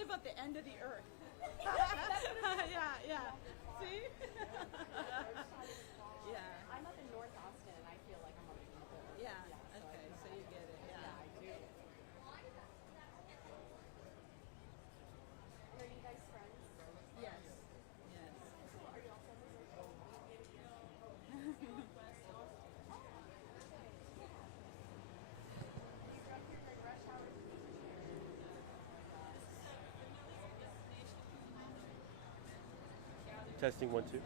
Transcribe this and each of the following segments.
live at the end of the earth. Yeah. See? Yeah. I'm up in North Austin, and I feel like I'm on the people. Yeah. Okay. So you get it. Yeah. I do. Are you guys friends? Yes. Yes. Are you also Testing 1 2. I feel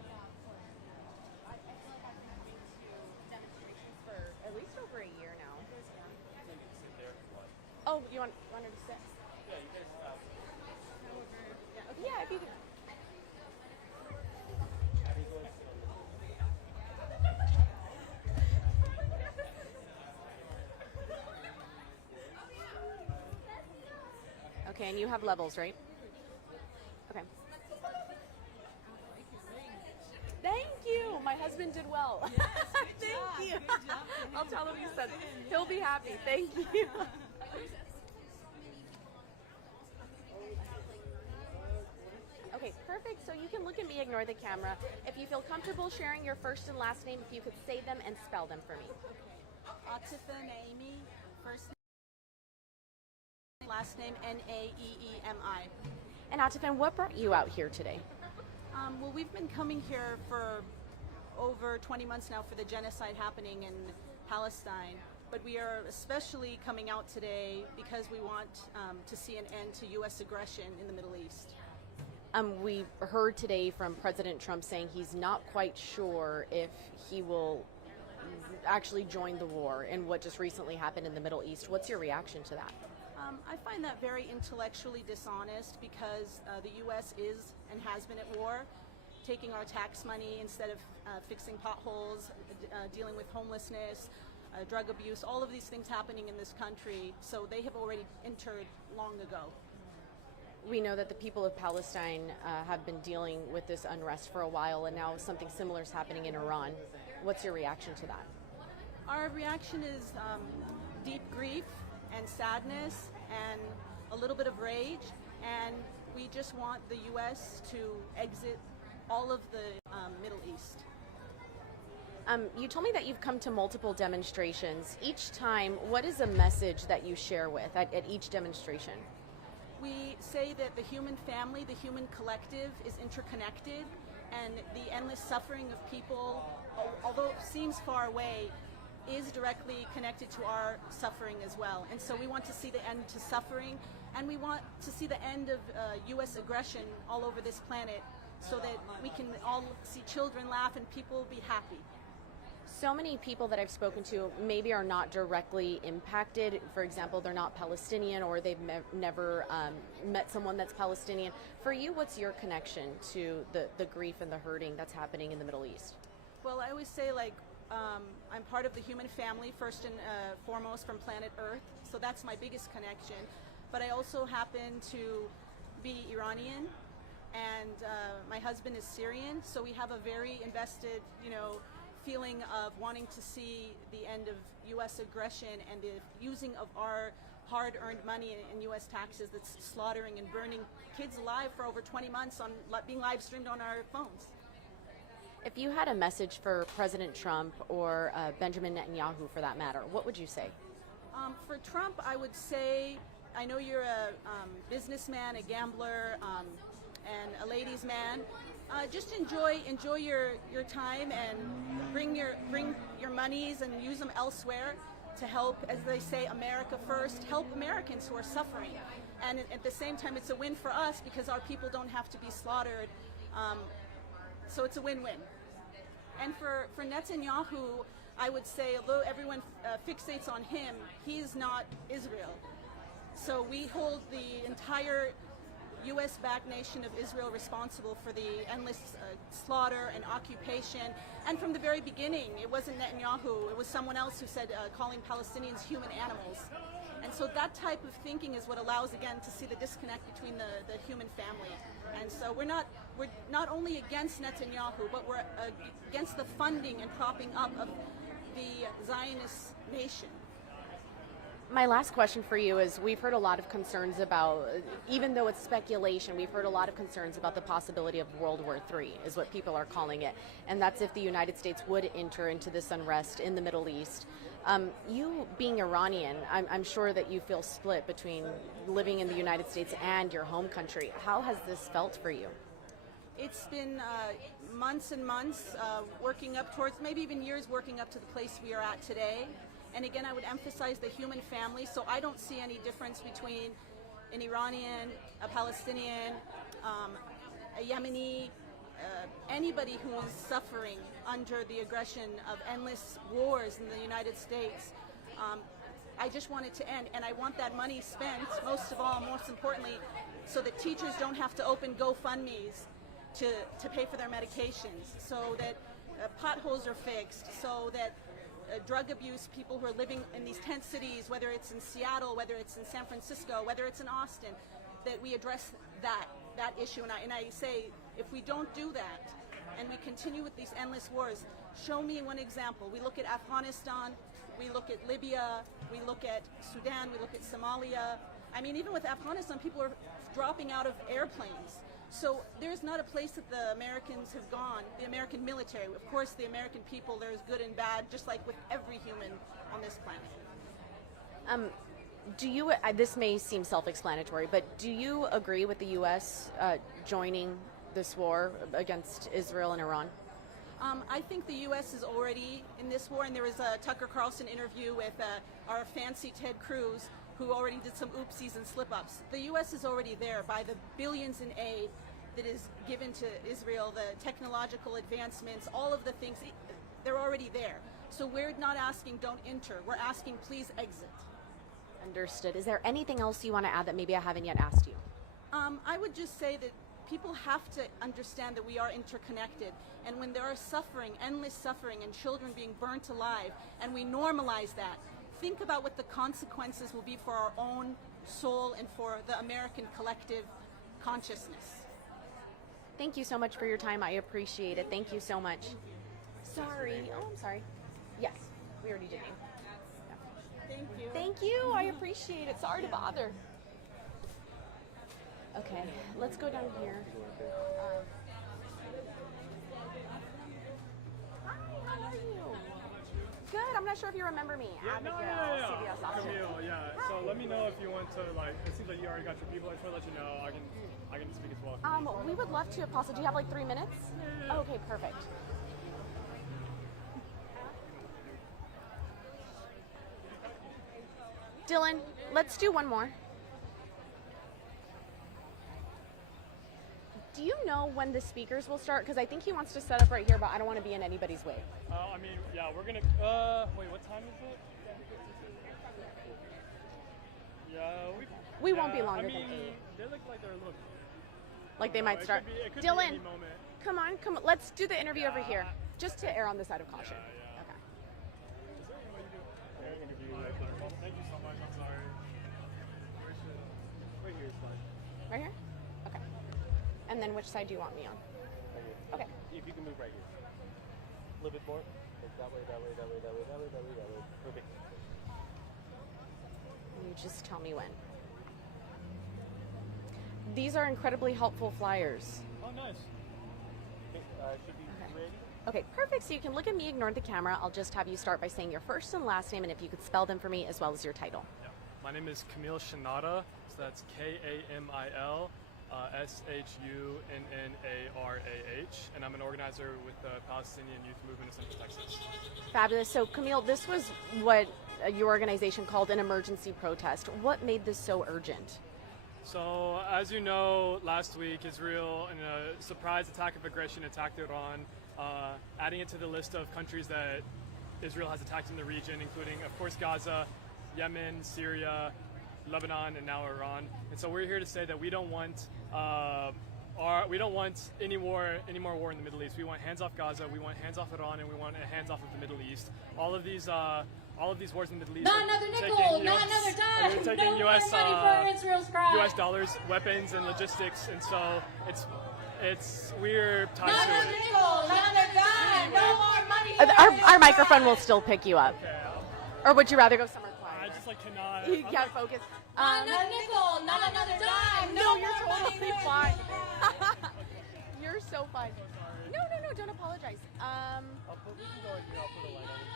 like I've been coming to demonstrations for at least over a year now. Oh, you want her to sit? Yeah, you guys. Yeah, if you could. Okay, and you have levels, right? Okay. Thank you. My husband did well. Thank you. I'll tell him you said he'll be happy. Thank you. Okay, perfect. So you can look at me, ignore the camera. If you feel comfortable sharing your first and last name, if you could say them and spell them for me. Autifa Naemi, first name, last name Naeemi. And Atifan, what brought you out here today? Well, we've been coming here for over 20 months now for the genocide happening in Palestine. But we are especially coming out today because we want to see an end to U.S. aggression in the Middle East. We heard today from President Trump saying he's not quite sure if he will actually join the war in what just recently happened in the Middle East. What's your reaction to that? I find that very intellectually dishonest because the U.S. is and has been at war, taking our tax money instead of fixing potholes, dealing with homelessness, drug abuse, all of these things happening in this country. So they have already entered long ago. We know that the people of Palestine have been dealing with this unrest for a while, and now something similar is happening in Iran. What's your reaction to that? Our reaction is deep grief and sadness and a little bit of rage, and we just want the U.S. to exit all of the Middle East. You told me that you've come to multiple demonstrations. Each time, what is a message that you share with at each demonstration? We say that the human family, the human collective is interconnected, and the endless suffering of people, although it seems far away, is directly connected to our suffering as well. And so we want to see the end to suffering, and we want to see the end of U.S. aggression all over this planet so that we can all see children laugh and people be happy. So many people that I've spoken to maybe are not directly impacted. For example, they're not Palestinian, or they've never met someone that's Palestinian. For you, what's your connection to the grief and the hurting that's happening in the Middle East? Well, I always say, I'm part of the human family, first and foremost, from planet Earth, so that's my biggest connection. But I also happen to be Iranian, and my husband is Syrian, so we have a very invested, feeling of wanting to see the end of U.S. aggression and the using of our hard-earned money in U.S. taxes that's slaughtering and burning kids alive for over 20 months on being live streamed on our phones. If you had a message for President Trump or Benjamin Netanyahu, for that matter, what would you say? For Trump, I would say, I know you're a businessman, a gambler, and a ladies' man. Just enjoy your time and bring your monies and use them elsewhere to help, as they say, America first. Help Americans who are suffering, and at the same time, it's a win for us because our people don't have to be slaughtered. So it's a win-win. And for Netanyahu, I would say, although everyone fixates on him, he is not Israel. So we hold the entire U.S.-backed nation of Israel responsible for the endless slaughter and occupation. And from the very beginning, it wasn't Netanyahu, it was someone else who said calling Palestinians human animals. And so that type of thinking is what allows, again, to see the disconnect between the human family. And so we're not only against Netanyahu, but we're against the funding and propping up of the Zionist nation. My last question for you is, we've heard a lot of concerns about, even though it's speculation, we've heard a lot of concerns about the possibility of World War III, is what people are calling it. And that's if the United States would enter into this unrest in the Middle East. You being Iranian, I'm sure that you feel split between living in the United States and your home country. How has this felt for you? It's been months and months working up towards, maybe even years working up to the place we are at today. And again, I would emphasize the human family, so I don't see any difference between an Iranian, a Palestinian, a Yemeni, anybody who is suffering under the aggression of endless wars in the United States. I just want it to end, and I want that money spent, most of all, most importantly, so that teachers don't have to open GoFundMes to pay for their medications, so that potholes are fixed, so that drug abuse, people who are living in these tent cities, whether it's in Seattle, whether it's in San Francisco, whether it's in Austin, that we address that issue. And I say, if we don't do that, and we continue with these endless wars, show me one example. We look at Afghanistan, we look at Libya, we look at Sudan, we look at Somalia. I mean, even with Afghanistan, people are dropping out of airplanes. So there's not a place that the Americans have gone, the American military. Of course, the American people, there's good and bad, just like with every human on this planet. Do you, this may seem self-explanatory, but do you agree with the U.S. Joining this war against Israel and Iran? I think the U.S. is already in this war, and there was a Tucker Carlson interview with our fancy Ted Cruz, who already did some oopsies and slip-ups. The U.S. is already there by the billions in aid that is given to Israel, the technological advancements, all of the things, they're already there. So we're not asking don't enter, we're asking please exit. Understood. Is there anything else you want to add that maybe I haven't yet asked you? I would just say that people have to understand that we are interconnected, and when there are suffering, endless suffering, and children being burnt alive, and we normalize that, think about what the consequences will be for our own soul and for the American collective consciousness. Thank you so much for your time. I appreciate it. Thank you so much. Sorry. Oh, I'm sorry. Yes, we already did name. Thank you. Thank you. I appreciate it. Sorry to bother. Okay, let's go down here. Hi, how are you? Good. I'm not sure if you remember me. Yeah, CBS Option. Camille, yeah. Hi. So let me know if you want to, like, it seems like you already got your people. I just want to let you know I can speak as well. We would love to if possible. Do you have like 3 minutes? Yeah. Okay, perfect. Dylan, let's do one more. Do you know when the speakers will start? Because I think he wants to set up right here, but I don't want to be in anybody's way. I mean, yeah, we're gonna. Wait, what time is it? Yeah, we won't be longer than 8. They look like they're a little. Like they might start. It could Dylan, be any moment. come on. Let's do the interview over here, just to err on the side of caution. Yeah. Okay. Thank you so much. I'm sorry. Right here is fine. Right here? Okay. And then which side do you want me on? Right here. Okay. If you can move right here. A little bit more. Like that way, that way, that way, that way, that way, that way, that way. Perfect. You just tell me when. These are incredibly helpful flyers. Oh, nice. Okay, should be ready. Okay, perfect. So you can look at me, ignore the camera. I'll just have you start by saying your first and last name, and if you could spell them for me, as well as your title. Yeah. My name is Camille Shanada. So that's Kamil SHUNNARAH, and I'm an organizer with the Palestinian Youth Movement of Central Texas. Fabulous. So Camille, this was what your organization called an emergency protest. What made this so urgent? So, as you know, last week Israel, in a surprise attack of aggression, attacked Iran, adding it to the list of countries that Israel has attacked in the region, including, of course, Gaza, Yemen, Syria, Lebanon, and now Iran. And so we're here to say that we don't want any more war in the Middle East. We want hands off Gaza, we want hands off Iran, and we want hands off of the Middle East. All of these wars in the Middle East Not another nickel, not another dime. taking No US more money for Israel's cry. US dollars, weapons, and logistics, and so we're tied Not to another it. nickel, not another dime. No more money for Our Israel's microphone cry. will still pick you up. Okay, Or would you rather go somewhere I'd quiet? just like like cannot. You can't focus. Not another nickel, not another dime. No, you're more totally money. fine. You're so fine. No, don't apologize. We can go in here. I'll put a light on it.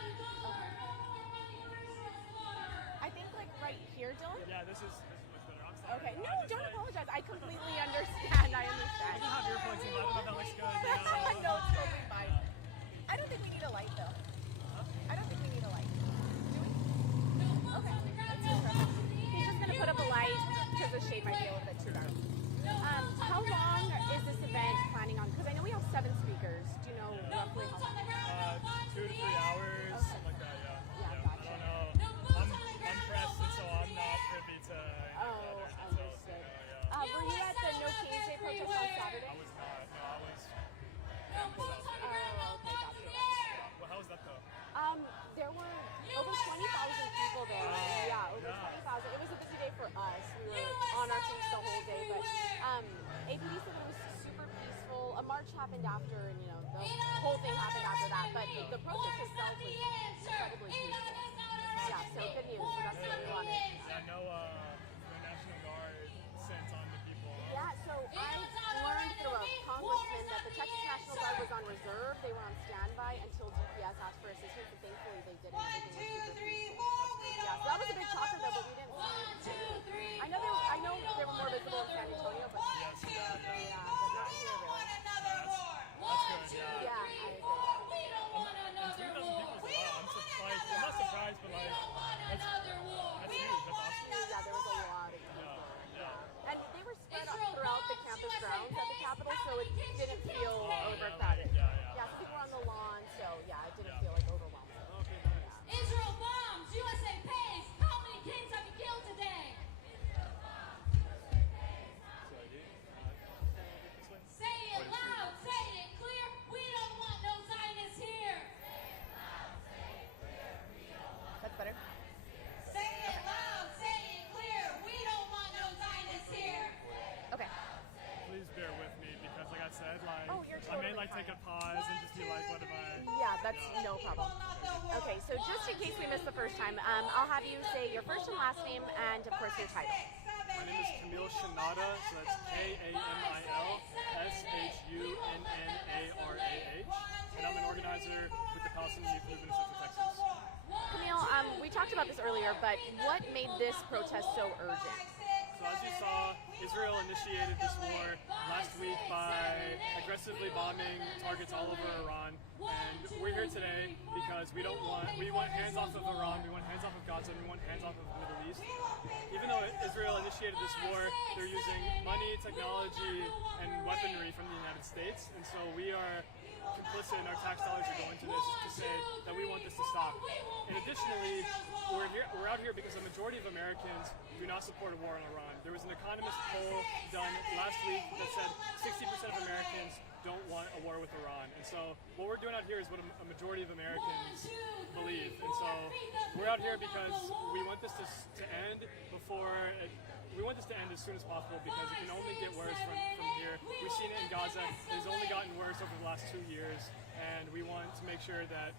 I think like right here, Dylan. Yeah, this is much better. I'm sorry. Okay, no, I just, don't like, apologize. I completely understand. I understand. You can have earplugs in, but I don't know if that looks good. No, it's totally fine. I don't think we need a light though. I don't think we need a light. Do we? Okay. Let's go for it. He's just gonna put up a light because the shade might be a little bit too dark. How long is this event planning on? Because I know we have 7 speakers. Do you know roughly how long? 2 to 3 hours, something like that. Yeah, I gotcha. don't know. I'm pressed, and so I'm not privy to. Oh, understood. Were you at the No Kings Day protest on Saturday? I was not. No, I was. Oh, okay, gotcha. Well, how was that though? There were over 20,000 people there. Yeah, over Yeah. 20,000. It was a busy day for us. We were on our feet the whole day, but APD said it was super peaceful. A march happened after, and the whole thing happened after that. But the protest itself was incredibly peaceful. Yeah, so good news. So that's what we wanted. Yeah, no National Guard sent on the people. Yeah, so I learned through a congressman that the Texas National Guard was on reserve. They were on standby until DPS asked for assistance, and thankfully they did. Everything was super peaceful. Yeah, so that was a big shocker though, but we didn't see it. I know they were more visible in San Antonio, but Yes, yeah. but not here really. That's good. Yeah, I agree. And 3,000 people is a lot. I'm not surprised, but like that's huge. That's awesome. Yeah, there was a lot of people. Yeah. And they were spread out throughout the campus grounds at the Capitol, so it didn't feel overcrowded. Yeah. So people were on the lawn, so yeah, it didn't feel like overwhelming. Okay, nice. Israel bombs, USA pays. How many kids have you killed today? Say it loud, say it clear. We don't want no Zionists here. That's better. Say it loud, say it clear. We don't want no Zionists here. Okay. Please bear with me because, like I said, Oh, you're I may totally take a fine. pause and just be like, what am I? Yeah, that's no problem. Okay, so just in case we missed the first time, I'll have you say your first and last name and, of course, your title. My name is Camille Shanada, so that's KAMILSHUNNARAH, and I'm an organizer with the Palestinian Youth Movement in Central Texas. Camille, we talked about this earlier, but what made this protest so urgent? So as you saw, Israel initiated this war last week by aggressively bombing targets all over Iran, and we're here today because we want hands off of Iran, we want hands off of Gaza, and we want hands off of the Middle East. Even though Israel initiated this war, they're using money, technology, and weaponry from the United States, and so we are complicit and our tax dollars are going to this to say that we want this to stop. And additionally, we're out here because the majority of Americans do not support a war on Iran. There was an Economist poll done last week that said 60% of Americans don't want a war with Iran. And so what we're doing out here is what a majority of Americans believe. And so we're out here because we want this to end we want this to end as soon as possible because it can only get worse from here. We've seen it in Gaza. It has only gotten worse over the last 2 years, and we want to make sure that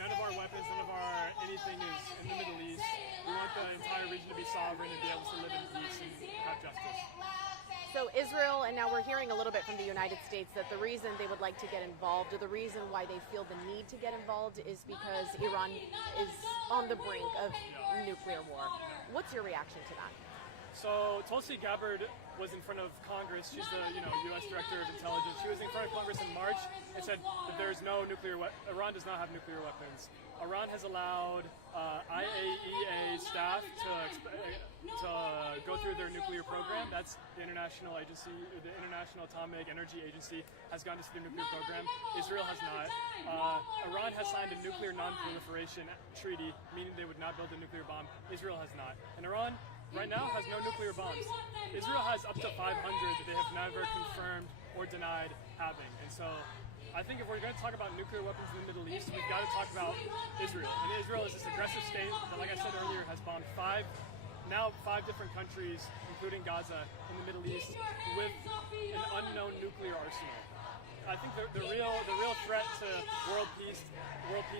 none of our weapons, none of our anything is in the Middle East. We want the entire region to be sovereign and be able to live in peace and have justice. So Israel, and now we're hearing a little bit from the United States that the reason they would like to get involved, or the reason why they feel the need to get involved, is because Iran is on the brink of nuclear war. What's your reaction to that? So Tulsi Gabbard was in front of Congress. She's the U.S. Director of Intelligence. She was in front of Congress in March and said that there's no Iran does not have nuclear weapons. Iran has allowed IAEA staff to go through their nuclear program. That's the International Atomic Energy Agency has gone to see their nuclear program. Israel has not. Iran has signed a nuclear non-proliferation treaty, meaning they would not build a nuclear bomb. Israel has not. And Iran right now has no nuclear bombs. Israel has up to 500 that they have never confirmed or denied having. And so I think if we're going to talk about nuclear weapons in the Middle East, we've got to talk about Israel. And Israel is this aggressive state that, like I said earlier, has bombed five different countries, including Gaza, in the Middle East, with an unknown nuclear arsenal. I think the real threat to world peace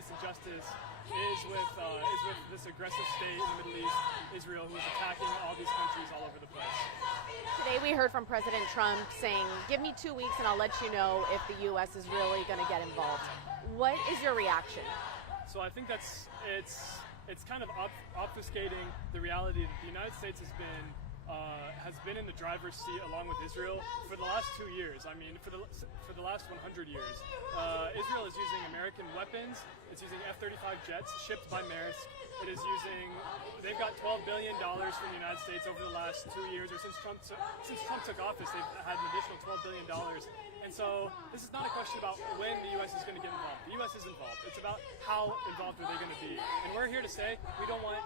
and justice is with this aggressive state in the Middle East, Israel, who is attacking all these countries all over the place. Today we heard from President Trump saying, give me 2 weeks and I'll let you know if the U.S. is really going to get involved. What is your reaction? So I think it's kind of obfuscating the reality that the United States has been in the driver's seat along with Israel for the last 2 years. I mean, for the last 100 years. Israel is using American weapons. It's using F-35 jets shipped by Maersk. They've got $12 billion from the United States over the last 2 years, or since Trump took office, they've had an additional $12 billion. And so this is not a question about when the U.S. is going to get involved. The U.S. is involved. It's about how involved are they going to be. And we're here to say we don't want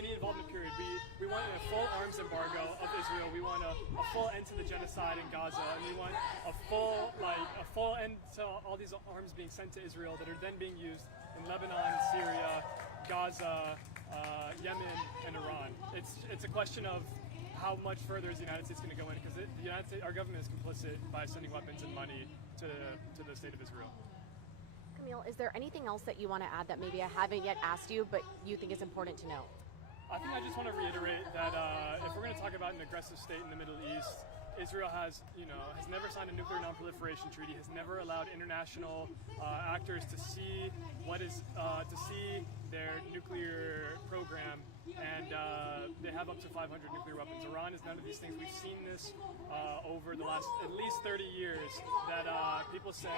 any involvement. Period. We want a full arms embargo of Israel. We want a full end to the genocide in Gaza, and we want a full end to all these arms being sent to Israel that are then being used in Lebanon, Syria, Gaza, Yemen, and Iran. It's a question of how much further is the United States going to go in, because the United States, our government is complicit by sending weapons and money to the state of Israel. Camille, is there anything else that you want to add that maybe I haven't yet asked you, but you think is important to know? I think I just want to reiterate that if we're going to talk about an aggressive state in the Middle East, Israel has never signed a nuclear non-proliferation treaty, has never allowed international actors to see their nuclear program, and they have up to 500 nuclear weapons. Iran is none of these things. We've seen this over the last at least 30 years, that people say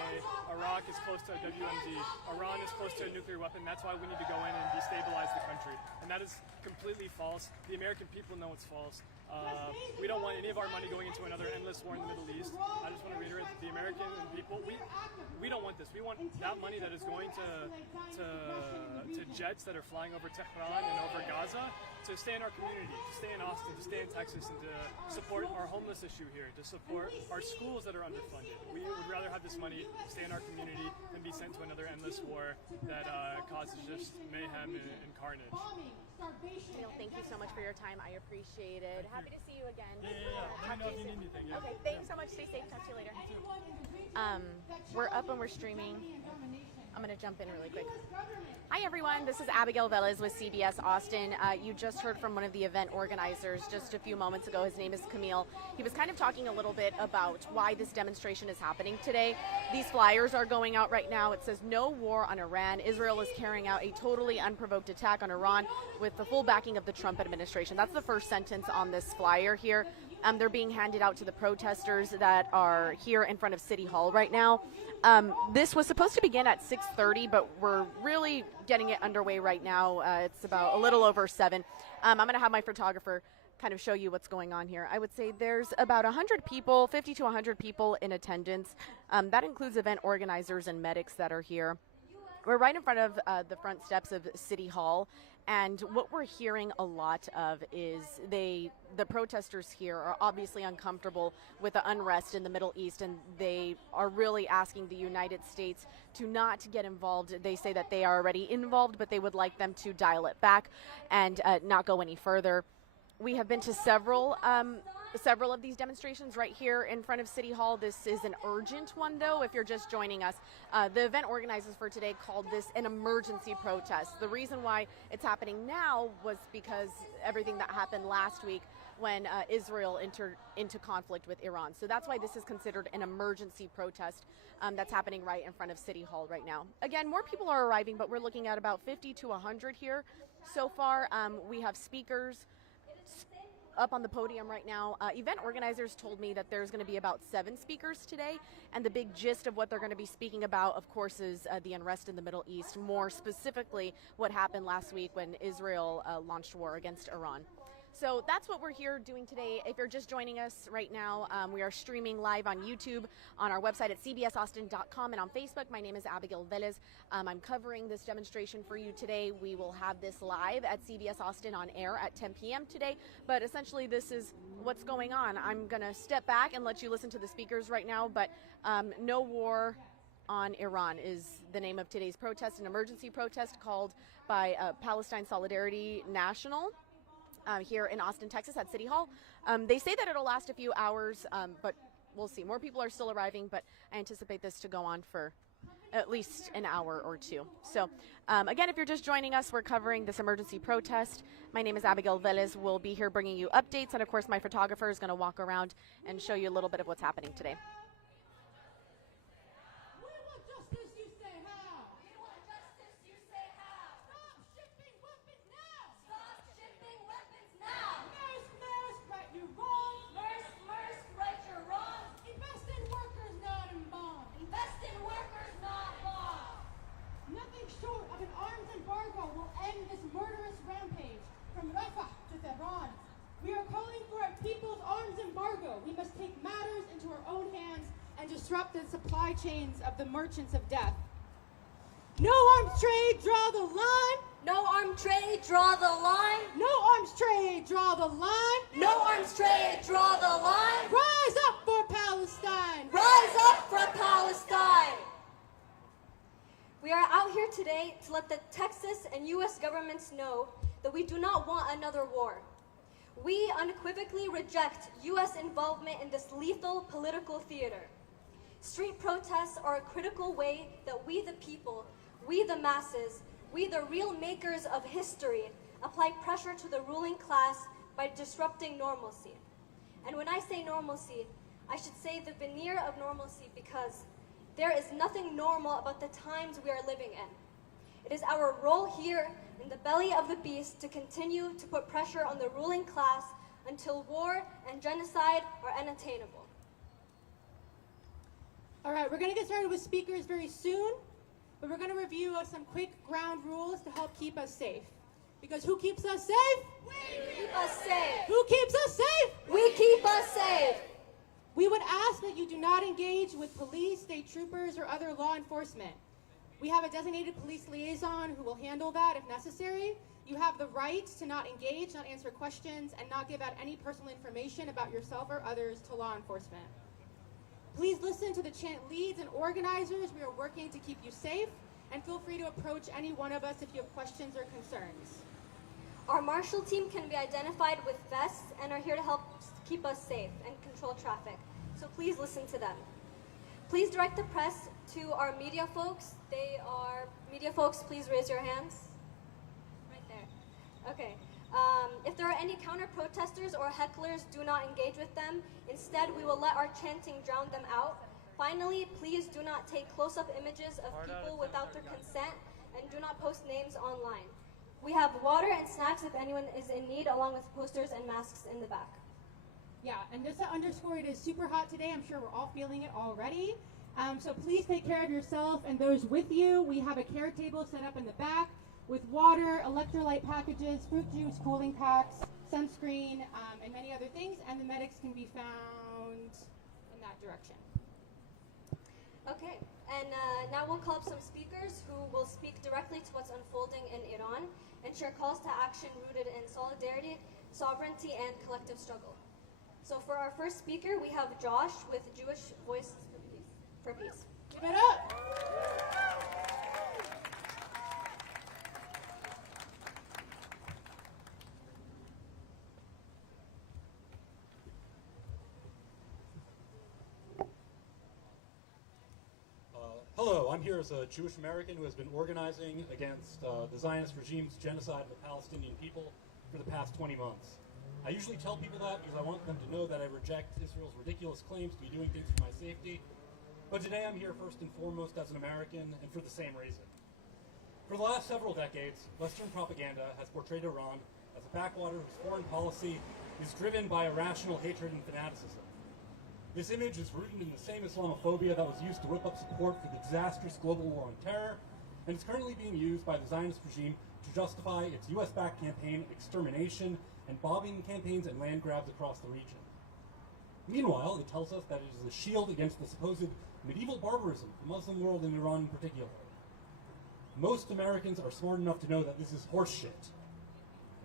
Iraq is close to a WMD, Iran is close to a nuclear weapon. That's why we need to go in and destabilize the country. And that is completely false. The American people know it's false. We don't want any of our money going into another endless war in the Middle East. I just want to reiterate that the American people, we don't want this. We want that money that is going to jets that are flying over Tehran and over Gaza to stay in our community, to stay in Austin, to stay in Texas, and to support our homeless issue here, to support our schools that are underfunded. We would rather have this money stay in our community than be sent to another endless war that causes just mayhem and carnage. Neil, thank you so much for your time. I appreciate it. Happy to see you again. Yeah. Let me know if you need anything. Yeah. Okay, thanks so much. Stay safe. Talk to you later. We're up and we're streaming. I'm going to jump in really quick. Hi, everyone. This is Abigail Velez with CBS Austin. You just heard from one of the event organizers just a few moments ago. His name is Camille. He was kind of talking a little bit about why this demonstration is happening today. These flyers are going out right now. It says, "No war on Iran. Israel is carrying out a totally unprovoked attack on Iran with the full backing of the Trump administration." That's the first sentence on this flyer here. They're being handed out to the protesters that are here in front of City Hall right now. This was supposed to begin at 6:30, but we're really getting it underway right now. It's about a little over 7. I'm going to have my photographer kind of show you what's going on here. I would say there's about 100 people, 50 to 100 people in attendance. That includes event organizers and medics that are here. We're right in front of the front steps of City Hall, and what we're hearing a lot of is the protesters here are obviously uncomfortable with the unrest in the Middle East, and they are really asking the United States to not get involved. They say that they are already involved, but they would like them to dial it back and not go any further. We have been to several of these demonstrations right here in front of City Hall. This is an urgent one, though, if you're just joining us. The event organizers for today called this an emergency protest. The reason why it's happening now was because everything that happened last week when Israel entered into conflict with Iran. So that's why this is considered an emergency protest that's happening right in front of City Hall right now. Again, more people are arriving, but we're looking at about 50 to 100 here so far. We have speakers up on the podium right now. Event organizers told me that there's going to be about 7 speakers today, and the big gist of what they're going to be speaking about, of course, is the unrest in the Middle East, more specifically what happened last week when Israel launched war against Iran. So that's what we're here doing today. If you're just joining us right now, we are streaming live on YouTube, on our website at cbsaustin.com, and on Facebook. My name is Abigail Velez. I'm covering this demonstration for you today. We will have this live at CBS Austin on air at 10 p.m. today, but essentially this is what's going on. I'm going to step back and let you listen to the speakers right now, but no war on Iran is the name of today's protest, an emergency protest called by Palestine Solidarity National. Here in Austin, Texas at City Hall. They say that it'll last a few hours, but we'll see. More people are still arriving, but I anticipate this to go on for at least an hour or two. So again, if you're just joining us, we're covering this emergency protest. My name is Abigail Velez. We'll be here bringing you updates, and of course my photographer is going to walk around and show you a little bit of what's happening today. We want justice, you say how? We want justice, you say how? Stop shipping weapons now! Stop shipping weapons now! Maersk, Maersk, right your wrongs! Maersk, Maersk, right your wrongs! Invest in workers, not in bombs! Invest in workers, not bombs! Nothing short of an arms embargo will end this murderous rampage from Rafah to Tehran. We are calling for a people's arms embargo. We must take matters into our own hands and disrupt the supply chains of the merchants of death. No arms trade, draw the line. No arms trade, draw the line. No arms trade, draw the line. No arms trade, draw the line. Rise up for Palestine. Rise up for Palestine. We are out here today to let the Texas and U.S. governments know that we do not want another war. We unequivocally reject U.S. involvement in this lethal political theater. Street protests are a critical way that we the people, we the masses, we the real makers of history, apply pressure to the ruling class by disrupting normalcy. And when I say normalcy, I should say the veneer of normalcy, because there is nothing normal about the times we are living in. It is our role here in the belly of the beast to continue to put pressure on the ruling class until war and genocide are unattainable. All right, we're going to get started with speakers very soon, but we're going to review some quick ground rules to help keep us safe. Because who keeps us safe? We keep us safe. Who keeps us safe? We keep us safe. We would ask that you do not engage with police, state troopers, or other law enforcement. We have a designated police liaison who will handle that if necessary. You have the right to not engage, not answer questions, and not give out any personal information about yourself or others to law enforcement. Please listen to the chant leads and organizers. We are working to keep you safe, and feel free to approach any one of us if you have questions or concerns. Our marshal team can be identified with vests and are here to help keep us safe and control traffic. So please listen to them. Please direct the press to our media folks. They are media folks. Please raise your hands. Right there. Okay. If there are any counter-protesters or hecklers, do not engage with them. Instead, we will let our chanting drown them out. Finally, please do not take close-up images of people without their consent, and do not post names online. We have water and snacks if anyone is in need, along with posters and masks in the back. Yeah, and just to underscore, it is super hot today. I'm sure we're all feeling it already. So please take care of yourself and those with you. We have a care table set up in the back with water, electrolyte packages, fruit juice, cooling packs, sunscreen, and many other things. And the medics can be found in that direction. Okay, and now we'll call up some speakers who will speak directly to what's unfolding in Iran and share calls to action rooted in solidarity, sovereignty, and collective struggle. So for our first speaker, we have Josh with Jewish Voice for Peace. Give it up! Hello, I'm here as a Jewish American who has been organizing against the Zionist regime's genocide of the Palestinian people for the past 20 months. I usually tell people that because I want them to know that I reject Israel's ridiculous claims to be doing things for my safety. But today I'm here first and foremost as an American, and for the same reason. For the last several decades, Western propaganda has portrayed Iran as a backwater whose foreign policy is driven by irrational hatred and fanaticism. This image is rooted in the same Islamophobia that was used to whip up support for the disastrous global war on terror, and is currently being used by the Zionist regime to justify its US-backed campaign of extermination and bombing campaigns and land grabs across the region. Meanwhile, it tells us that it is a shield against the supposed medieval barbarism of the Muslim world and Iran in particular. Most Americans are smart enough to know that this is horseshit.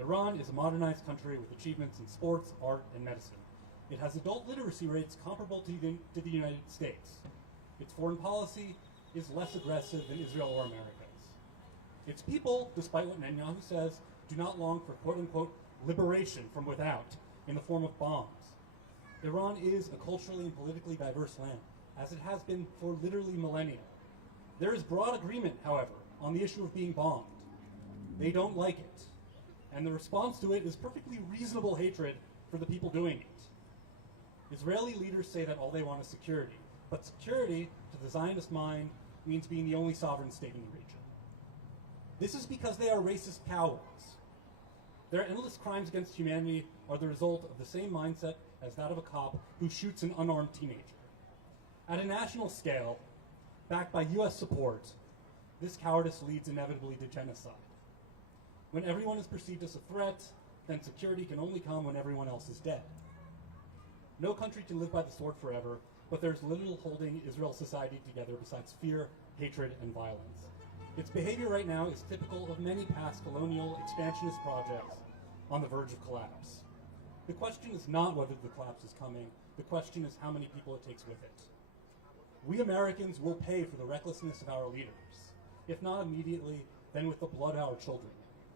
Iran is a modernized country with achievements in sports, art, and medicine. It has adult literacy rates comparable to the United States. Its foreign policy is less aggressive than Israel or America's. Its people, despite what Netanyahu says, do not long for quote-unquote liberation from without in the form of bombs. Iran is a culturally and politically diverse land, as it has been for literally millennia. There is broad agreement, however, on the issue of being bombed. They don't like it, and the response to it is perfectly reasonable hatred for the people doing it. Israeli leaders say that all they want is security, but security, to the Zionist mind, means being the only sovereign state in the region. This is because they are racist cowards. Their endless crimes against humanity are the result of the same mindset as that of a cop who shoots an unarmed teenager. At a national scale, backed by US support, this cowardice leads inevitably to genocide. When everyone is perceived as a threat, then security can only come when everyone else is dead. No country can live by the sword forever, but there's little holding Israel's society together besides fear, hatred, and violence. Its behavior right now is typical of many past colonial expansionist projects on the verge of collapse. The question is not whether the collapse is coming, the question is how many people it takes with it. We Americans will pay for the recklessness of our leaders, if not immediately, then with the blood of our children,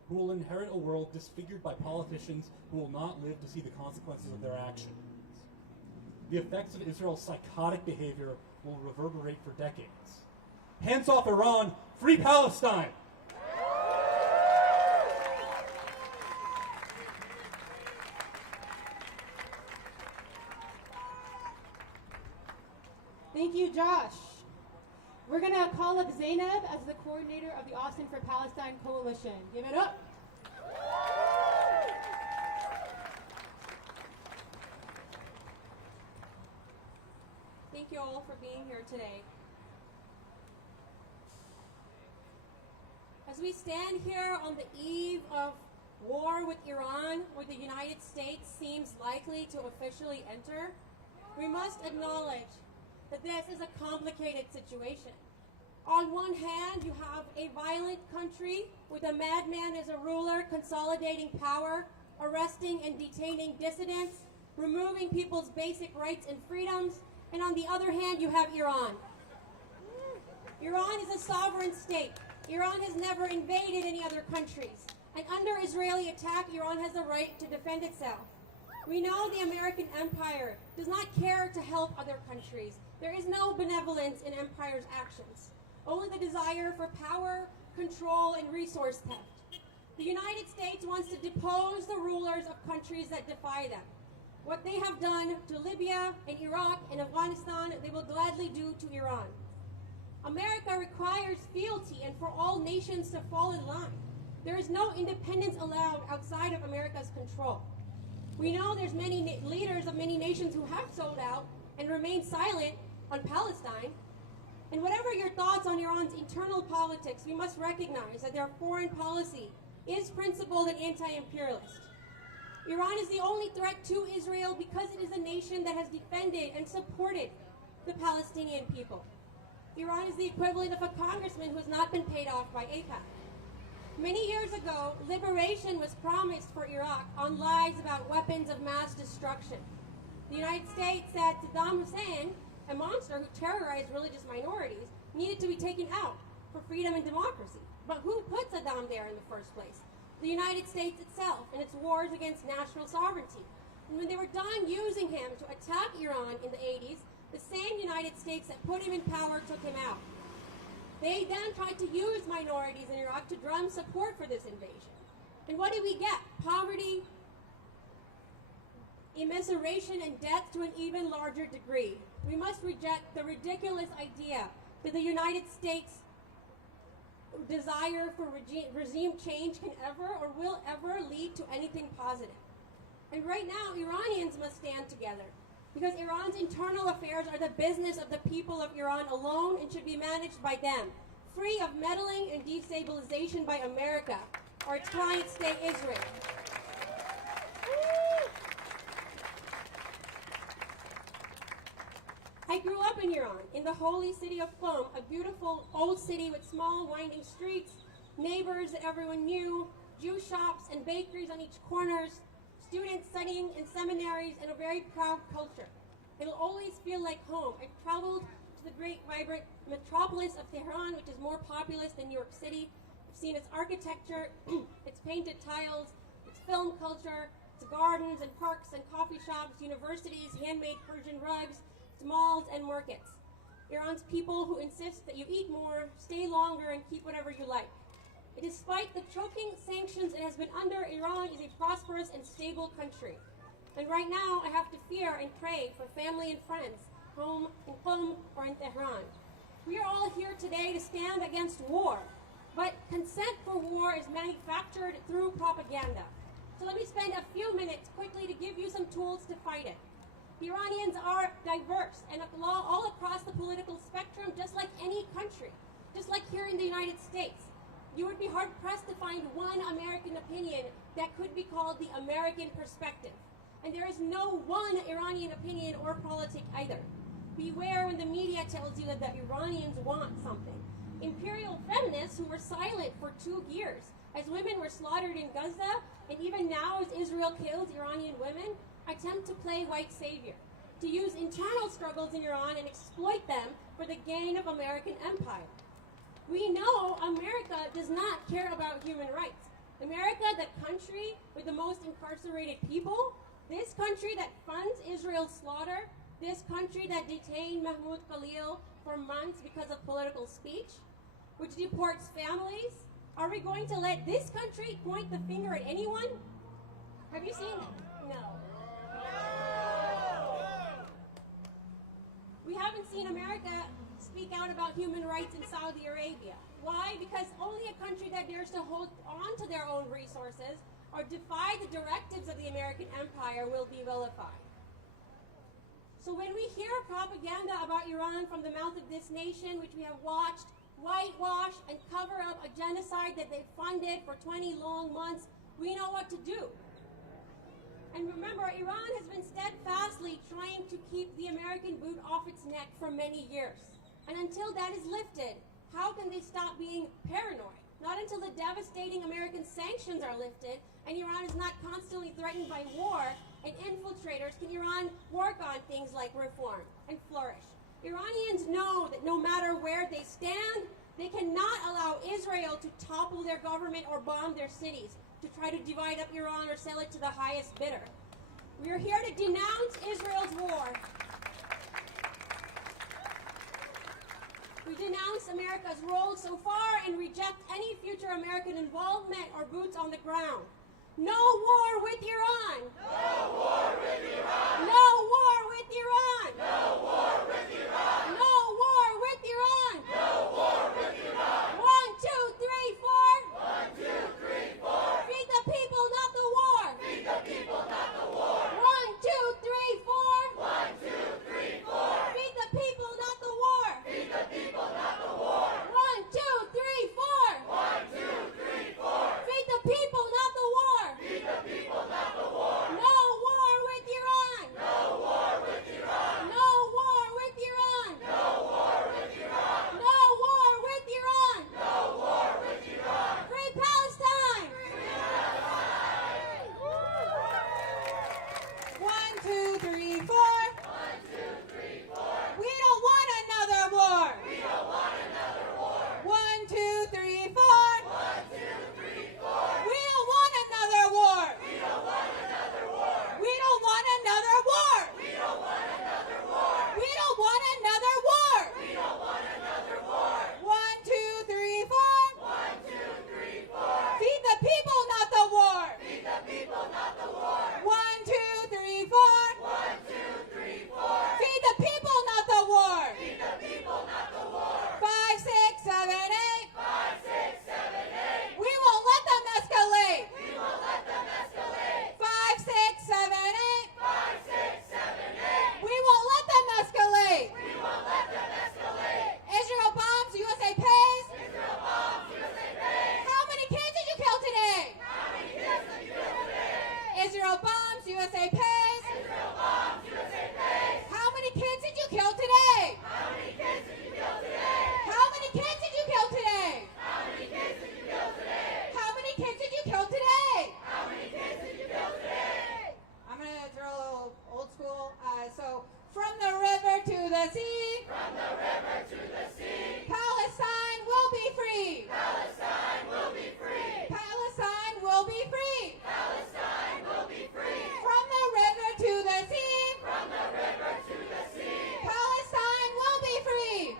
who will inherit a world disfigured by politicians who will not live to see the consequences of their actions. The effects of Israel's psychotic behavior will reverberate for decades. Hands off Iran, free Palestine! Thank you, Josh. We're going to call up Zainab as the coordinator of the Austin for Palestine Coalition. Give it up. Thank you all for being here today. As we stand here on the eve of war with Iran, where the United States seems likely to officially enter, we must acknowledge that this is a complicated situation. On one hand, you have a violent country with a madman as a ruler, consolidating power, arresting and detaining dissidents, removing people's basic rights and freedoms, and on the other hand, you have Iran. Iran is a sovereign state. Iran has never invaded any other countries. And under Israeli attack, Iran has the right to defend itself. We know the American empire does not care to help other countries. There is no benevolence in empire's actions, only the desire for power, control, and resource theft. The United States wants to depose the rulers of countries that defy them. What they have done to Libya and Iraq and Afghanistan, they will gladly do to Iran. America requires fealty and for all nations to fall in line. There is no independence allowed outside of America's control. We know there's many leaders of many nations who have sold out and remain silent on Palestine. And whatever your thoughts on Iran's internal politics, we must recognize that their foreign policy is principled and anti-imperialist. Iran is the only threat to Israel because it is a nation that has defended and supported the Palestinian people. Iran is the equivalent of a congressman who has not been paid off by AIPAC. Many years ago, liberation was promised for Iraq on lies about weapons of mass destruction. The United States said Saddam Hussein, a monster who terrorized religious minorities, needed to be taken out for freedom and democracy. But who put Saddam there in the first place? The United States itself and its wars against national sovereignty. And when they were done using him to attack Iran in the 80s, the same United States that put him in power took him out. They then tried to use minorities in Iraq to drum support for this invasion. And what did we get? Poverty, immiseration, and death to an even larger degree. We must reject the ridiculous idea that the United States' desire for regime change can ever or will ever lead to anything positive. And right now, Iranians must stand together, because Iran's internal affairs are the business of the people of Iran alone and should be managed by them, free of meddling and destabilization by America or its client state Israel. I grew up in Iran, in the holy city of Qom, a beautiful old city with small winding streets, neighbors that everyone knew, Jew shops and bakeries on each corners, students studying in seminaries, and a very proud culture. It'll always feel like home. I've traveled to the great, vibrant metropolis of Tehran, which is more populous than New York City. I've seen its architecture, its painted tiles, its film culture, its gardens and parks and coffee shops, universities, handmade Persian rugs, its malls and markets. Iran's people who insist that you eat more, stay longer, and keep whatever you like. Despite the choking sanctions it has been under, Iran is a prosperous and stable country. And right now, I have to fear and pray for family and friends, home in Qom or in Tehran. We are all here today to stand against war, but consent for war is manufactured through propaganda. So let me spend a few minutes quickly to give you some tools to fight it. The Iranians are diverse and all across the political spectrum, just like any country, just like here in the United States. You would be hard-pressed to find one American opinion that could be called the American perspective. And there is no one Iranian opinion or politic either. Beware when the media tells you that the Iranians want something. Imperial feminists who were silent for 2 years as women were slaughtered in Gaza, and even now as Israel kills Iranian women, attempt to play white savior, to use internal struggles in Iran and exploit them for the gain of American empire. We know America does not care about human rights. America, the country with the most incarcerated people, this country that funds Israel's slaughter, this country that detained Mahmoud Khalil for months because of political speech, which deports families. Are we going to let this country point the finger at anyone? Have you seen that? No. We haven't seen America speak out about human rights in Saudi Arabia. Why? Because only a country that dares to hold on to their own resources or defy the directives of the American empire will be vilified. So when we hear propaganda about Iran from the mouth of this nation, which we have watched whitewash and cover up a genocide that they funded for 20 long months, we know what to do. And remember, Iran has been steadfastly trying to keep the American boot off its neck for many years. And until that is lifted, how can they stop being paranoid? Not until the devastating American sanctions are lifted and Iran is not constantly threatened by war and infiltrators can Iran work on things like reform and flourish. Iranians know that no matter where they stand, they cannot allow Israel to topple their government or bomb their cities, to try to divide up Iran or sell it to the highest bidder. We are here to denounce Israel's war. We denounce America's role so far and reject any future American involvement or boots on the ground. No war with Iran! No war with Iran! No war with Iran! No war with Iran! No war with Iran! No war with Iran! 1, 2, 3, 4! 1, 2, 3, 4! Feed the people, not the war! Feed the people, not the war! 1, 2, 3, 4! 1, 2, 3, 4! Feed the people, not the war! Feed the people, not the war! 1, 2, 3, 4! 1, 2, 3, 4! Feed the people, not the war! Feed the people, not the war! No war with Iran! No war with Iran! No war with Iran! No war with Iran! No war with Iran! No war with Iran! Free Palestine! 1, 2, 3, 4! 1, 2, 3, 4! We don't want another war! We don't want another war! 1, 2, 3, 4! 1, 2, 3, 4! We don't want another war! We don't want another war! We don't want another war! We don't want another war! We don't want another war! We don't want another war! 1, 2, 3, 4! 1, 2, 3, 4! Feed the people, not the war! Feed the people, not the war! 1, 2, 3, 4! 1, 2, 3, 4! Feed the people, not the war! Feed the people, not the war! 5, 6, 7, 8! 5, 6, 7, 8! We won't let them escalate! We won't let them escalate! 5, 6, 7, 8! 5, 6, 7, 8! We won't let them escalate! We won't let them escalate! Israel bombs, USA pays! Israel bombs, USA pays! How many kids did you kill today? How many kids did you kill today? Israel bombs, USA pays! Israel bombs, USA pays! How many kids did you kill today? How many kids did you kill today? How many kids did you kill today? How many kids did you kill today? How many kids did you kill today? How many kids did you kill today? I'm going to drill a little old school. So, from the river to the sea, From the river to the sea, Palestine will be free. Palestine will be free. Palestine will be free. Palestine will be free. From the river to the sea, From the river to the sea, Palestine will be free.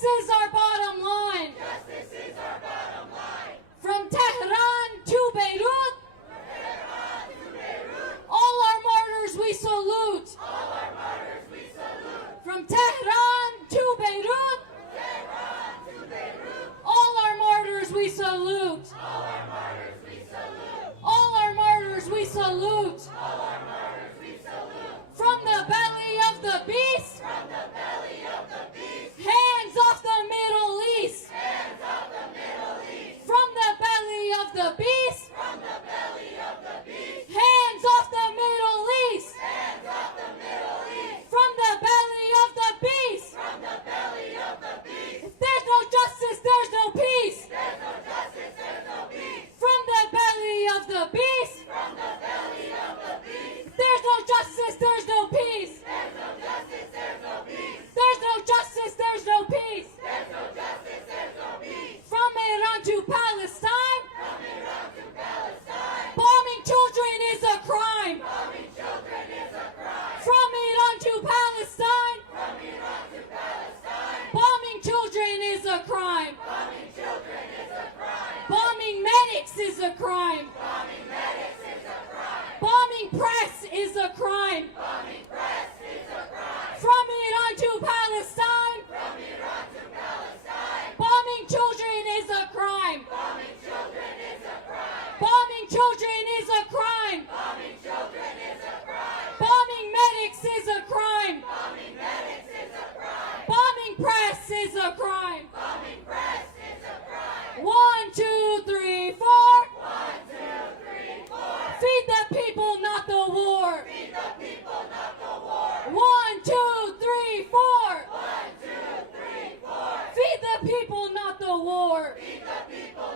Justice is our bottom line. Justice is our bottom line. From Tehran to Beirut, From Tehran to Beirut, all our martyrs we salute. all our martyrs we salute. From Tehran to Beirut, Tehran to Beirut, all our martyrs we salute. all our martyrs we salute. All our martyrs we salute. All our martyrs we salute. From the belly of the beast, From the belly of the beast, hands off the Middle East. hands of the Middle East. From the belly of the beast, From the belly of the beast, hands off the Middle East. hands of the Middle East. From the belly of the beast. From the belly of the beast, If there's no justice, there's no peace. there's no justice, there's no peace. From the belly of the beast. From the belly of the beast, If there's no justice, there's no peace. there's no justice, there's no peace. There's no justice, there's no peace. There's no justice, there's no peace. From Iran to Palestine, From Iran to Palestine, bombing children is a crime. bombing children is a crime. From Iran to Palestine, From Iran to Palestine, bombing children is a crime. bombing children is a crime. Bombing medics is a crime. Bombing medics is a crime. Bombing press is a crime. Bombing press is a crime. From Iran to Palestine, From Iran to Palestine, bombing children is a crime. bombing children is a crime. Bombing children is a crime. Bombing children is a crime. Bombing medics is a crime. Bombing medics is a crime. Bombing press is a crime. Bombing press is a crime. 1, 2, 3, 4. 1, 2, 3, 4. Feed the people, not the war. Feed the people, not the war. 1, 2, 3, 4. 1, 2, 3, 4. Feed the people, not the war. Feed the people,